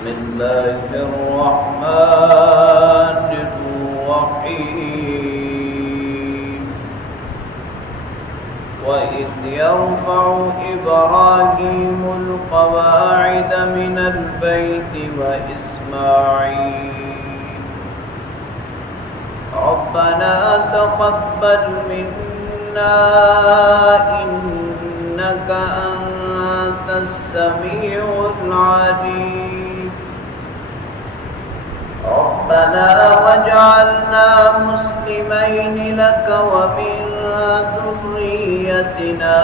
بسم الله الرحمن الرحيم وإذ يرفع إبراهيم القواعد من البيت وإسماعيل ربنا تقبل منا إنك أنت السميع العليم ربنا واجعلنا مسلمين لك ومن ذريتنا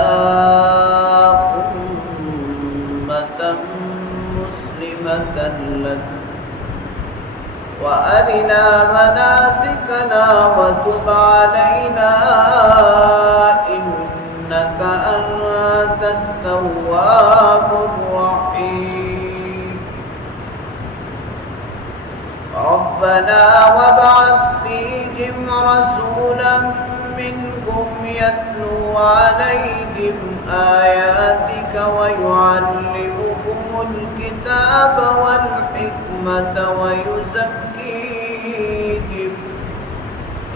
أمة مسلمة لك وأرنا مناسكنا وتب علينا إنك أنت التواب الرحيم ربنا وابعث فيهم رسولا منهم يتلو عليهم آياتك ويعلمهم الكتاب والحكمة ويزكيهم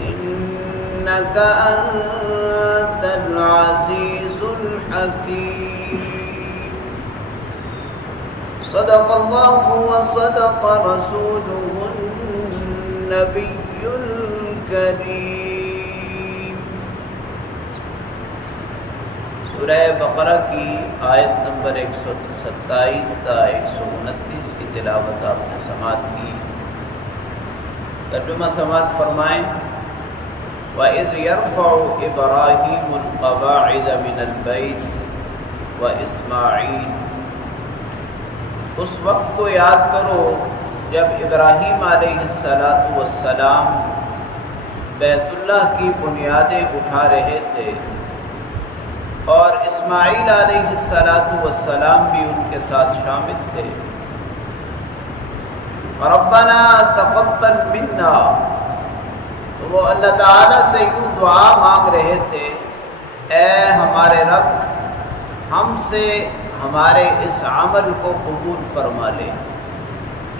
إنك أنت العزيز الحكيم صدق الله وصدق رسوله النبي الكريم۔ سورہ بقرہ کی آیت نمبر 127 تا 129 کی تلاوت آپ نے سماعت کی۔ ترجمہ سماعت فرمائیں۔ وَإِذْ يَرْفَعُ إِبْرَاهِيمُ الْقَوَاعِدَ مِنَ الْبَيْتِ وَإِسْمَاعِيلُ، اس وقت کو یاد کرو جب ابراہیم علیہ السلام بیت اللہ کی بنیادیں اٹھا رہے تھے اور اسماعیل علیہ السلام بھی ان کے ساتھ شامل تھے۔ ربنا تقبل منا، تو وہ اللہ تعالیٰ سے یوں دعا مانگ رہے تھے، اے ہمارے رب ہم سے ہمارے اس عمل کو قبول فرما لے۔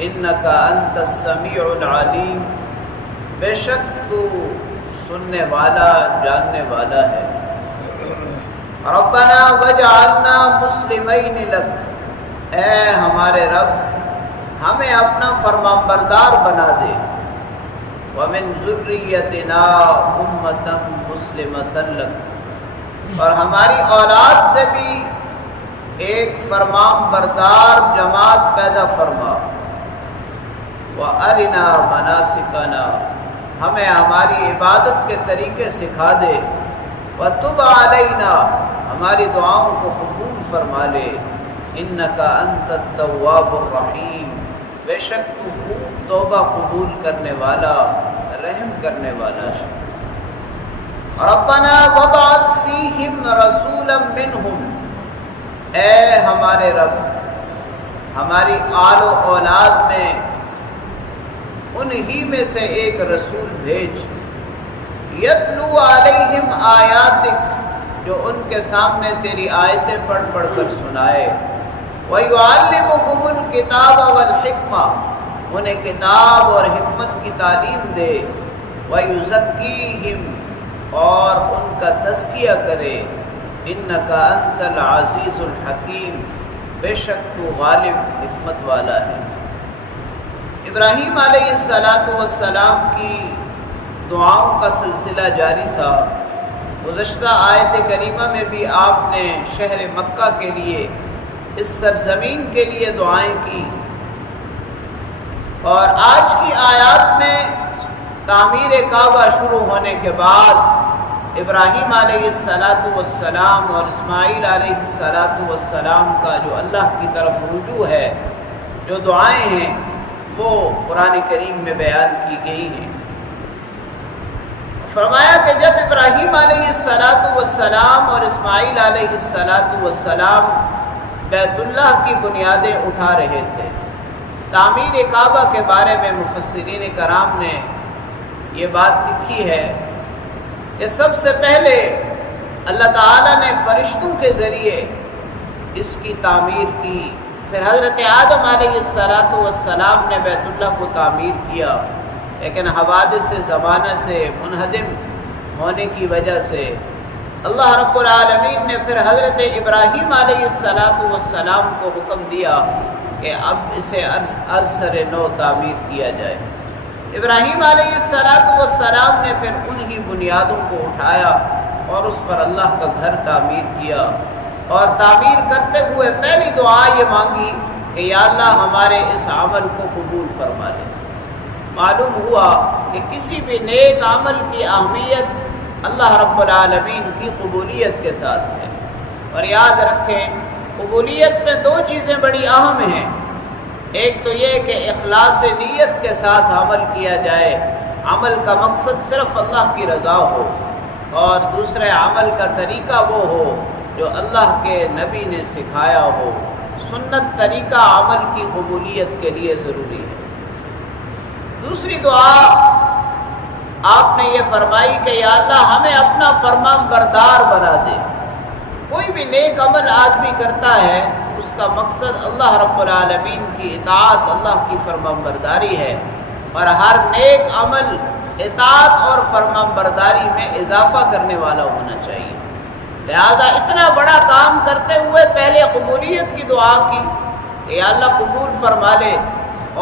انک انت السمیع العلیم، بے شک تو سننے والا جاننے والا ہے۔ ربنا وجعلنا مسلمین لک، اے ہمارے رب ہمیں اپنا فرمانبردار بنا دے۔ ومن ذریتنا امۃ مسلمۃ لک، اور ہماری اولاد سے بھی ایک فرمان بردار جماعت پیدا فرما۔ وَأَرِنَا مَنَاسِكَنَا، ہمیں ہماری عبادت کے طریقے سکھا دے۔ وَتُبْ عَلَيْنَا، ہماری دعاؤں کو قبول فرما لے۔ إِنَّكَ أَنْتَ التَّوَّابُ الرَّحِيمُ، بے شک تو خوب توبہ قبول کرنے والا رحم کرنے والا ہے۔ رَبَّنَا وَابْعَثْ فِيهِمْ رَسُولًا مِّنْهُمْ، اے ہمارے رب ہماری آل و اولاد میں انہی میں سے ایک رسول بھیج، یتلو علیہم آیاتک، جو ان کے سامنے تیری آیتیں پڑھ پڑھ کر سنائے۔ وَيُعَلِّمُهُمُ الْكِتَابَ وَالْحِکْمَةَ، انہیں کتاب اور حکمت کی تعلیم دے۔ وَيُزَكِّيهِمْ، اور ان کا تزکیہ کرے۔ انک انت العزیز الحکیم، بے شک تو غالب حکمت والا ہے۔ ابراہیم علیہ السلام کی دعاؤں کا سلسلہ جاری تھا۔ گزشتہ آیت کریمہ میں بھی آپ نے شہر مکہ کے لیے، اس سرزمین کے لیے دعائیں کی، اور آج کی آیات میں تعمیر کعبہ شروع ہونے کے بعد ابراہیم علیہ السلام اور اسماعیل علیہ السلام کا جو اللہ کی طرف رجوع ہے، جو دعائیں ہیں وہ قرآن کریم میں بیان کی گئی ہیں۔ فرمایا کہ جب ابراہیم علیہ السلام اور اسماعیل علیہ السلام بیت اللہ کی بنیادیں اٹھا رہے تھے، تعمیر کعبہ کے بارے میں مفسرین کرام نے یہ بات لکھی ہے کہ سب سے پہلے اللہ تعالیٰ نے فرشتوں کے ذریعے اس کی تعمیر کی، پھر حضرت آدم علیہ السلام نے بیت اللہ کو تعمیر کیا، لیکن حوادث زمانہ سے منہدم ہونے کی وجہ سے اللہ رب العالمین نے پھر حضرت ابراہیم علیہ السلام کو حکم دیا کہ اب اسے از سر نو تعمیر کیا جائے۔ ابراہیم علیہ السلام نے پھر انہی بنیادوں کو اٹھایا اور اس پر اللہ کا گھر تعمیر کیا، اور تعمیر کرتے ہوئے پہلی دعا یہ مانگی کہ یا اللہ ہمارے اس عمل کو قبول فرما لے۔ معلوم ہوا کہ کسی بھی نیک عمل کی اہمیت اللہ رب العالمین کی قبولیت کے ساتھ ہے، اور یاد رکھیں قبولیت میں دو چیزیں بڑی اہم ہیں۔ ایک تو یہ کہ اخلاص نیت کے ساتھ عمل کیا جائے، عمل کا مقصد صرف اللہ کی رضا ہو، اور دوسرے عمل کا طریقہ وہ ہو جو اللہ کے نبی نے سکھایا ہو۔ سنت طریقہ عمل کی قبولیت کے لیے ضروری ہے۔ دوسری دعا آپ نے یہ فرمائی کہ یا اللہ ہمیں اپنا فرمان بردار بنا دے۔ کوئی بھی نیک عمل آدمی کرتا ہے اس کا مقصد اللہ رب العالمین کی اطاعت، اللہ کی فرمان برداری ہے، اور ہر نیک عمل اطاعت اور فرمان برداری میں اضافہ کرنے والا ہونا چاہیے۔ لہذا اتنا بڑا کام کرتے ہوئے پہلے قبولیت کی دعا کی کہ یا اللہ قبول فرما لے،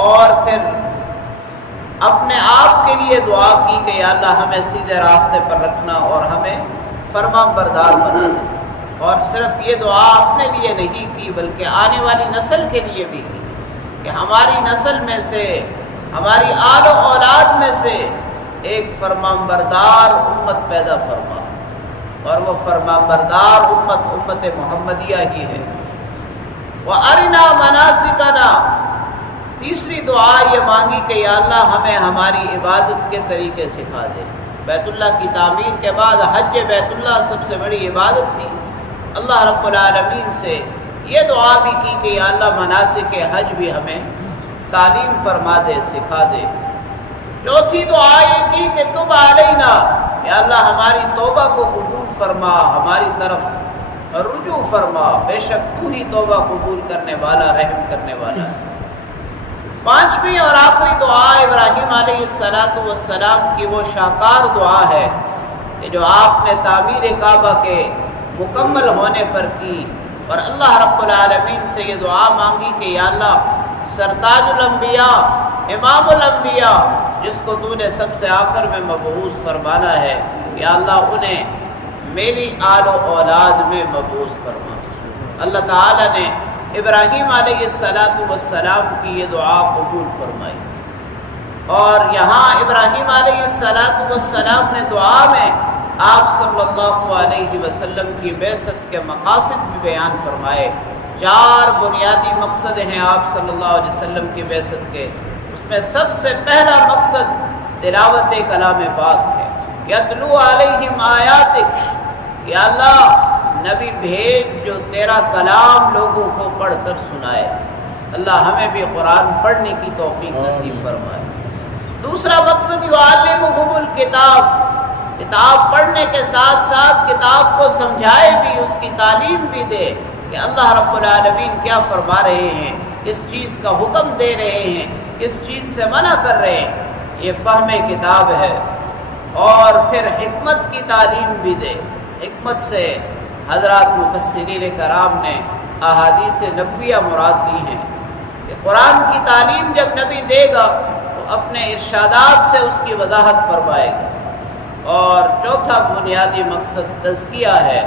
اور پھر اپنے آپ کے لیے دعا کی کہ یا اللہ ہمیں سیدھے راستے پر رکھنا اور ہمیں فرمان بردار بنا دے۔ اور صرف یہ دعا اپنے لیے نہیں کی بلکہ آنے والی نسل کے لیے بھی کی کہ ہماری نسل میں سے، ہماری آل و اولاد میں سے ایک فرمان بردار امت پیدا فرما، اور وہ فرمان بردار امت محمدیہ ہی ہے۔ وَأَرِنَا مَنَاسِكَنَا، تیسری دعا یہ مانگی کہ یا اللہ ہمیں ہماری عبادت کے طریقے سکھا دے۔ بیت اللہ کی تعمیر کے بعد حج بیت اللہ سب سے بڑی عبادت تھی۔ اللہ رب العالمین سے یہ دعا بھی کی کہ یا اللہ مناسک حج بھی ہمیں تعلیم فرما دے، سکھا دے۔ چوتھی دعا یہ کی کہ تب علینا، یا اللہ ہماری توبہ کو قبول فرما، ہماری طرف رجوع فرما، بے شک تو ہی توبہ قبول کرنے والا، رحم کرنے والا ہے۔ پانچویں اور آخری دعا ابراہیم علیہ السلام کی وہ شاکار دعا ہے کہ جو آپ نے تعمیر کعبہ کے مکمل ہونے پر کی، اور اللہ رب العالمین سے یہ دعا مانگی کہ یا اللہ سرتاج الانبیاء، امام الانبیاء، جس کو تو نے سب سے آخر میں مبعوث فرمانا ہے، یا اللہ انہیں میری آل و اولاد میں مبعوث فرما۔ اللہ تعالیٰ نے ابراہیم علیہ السلام کی یہ دعا قبول فرمائی، اور یہاں ابراہیم علیہ السلام نے دعا میں آپ صلی اللہ علیہ وسلم کی بعثت کے مقاصد بھی بیان فرمائے۔ 4 بنیادی مقصد ہیں آپ صلی اللہ علیہ وسلم کی بعثت کے۔ اس میں سب سے پہلا مقصد تلاوت کلام پاک ہے۔ یتلو علیہم آیاتک، یا اللہ نبی بھیج جو تیرا کلام لوگوں کو پڑھ کر سنائے۔ اللہ ہمیں بھی قرآن پڑھنے کی توفیق نصیب فرمائے۔ دوسرا مقصد یعلمہم الکتاب، کتاب پڑھنے کے ساتھ ساتھ کتاب کو سمجھائے بھی، اس کی تعلیم بھی دے کہ اللہ رب العالمین کیا فرما رہے ہیں، کس چیز کا حکم دے رہے ہیں، کس چیز سے منع کر رہے ہیں، یہ فہم کتاب ہے۔ اور پھر حکمت کی تعلیم بھی دے۔ حکمت سے حضرات مفسرین کرام نے احادیث نبویہ مراد دی ہیں کہ قرآن کی تعلیم جب نبی دے گا تو اپنے ارشادات سے اس کی وضاحت فرمائے گا۔ اور چوتھا بنیادی مقصد تزکیہ ہے،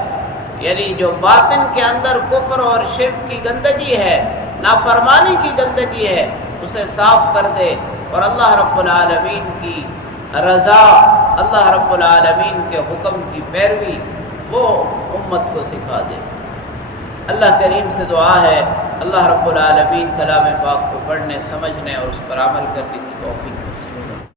یعنی جو باطن کے اندر کفر اور شرک کی گندگی ہے، نافرمانی کی گندگی ہے، اسے صاف کر دے، اور اللہ رب العالمین کی رضا، اللہ رب العالمین کے حکم کی پیروی وہ امت کو سکھا دے۔ اللہ کریم سے دعا ہے اللہ رب العالمین کلام پاک کو پڑھنے، سمجھنے اور اس پر عمل کرنے کی توفیق نصیب کرے۔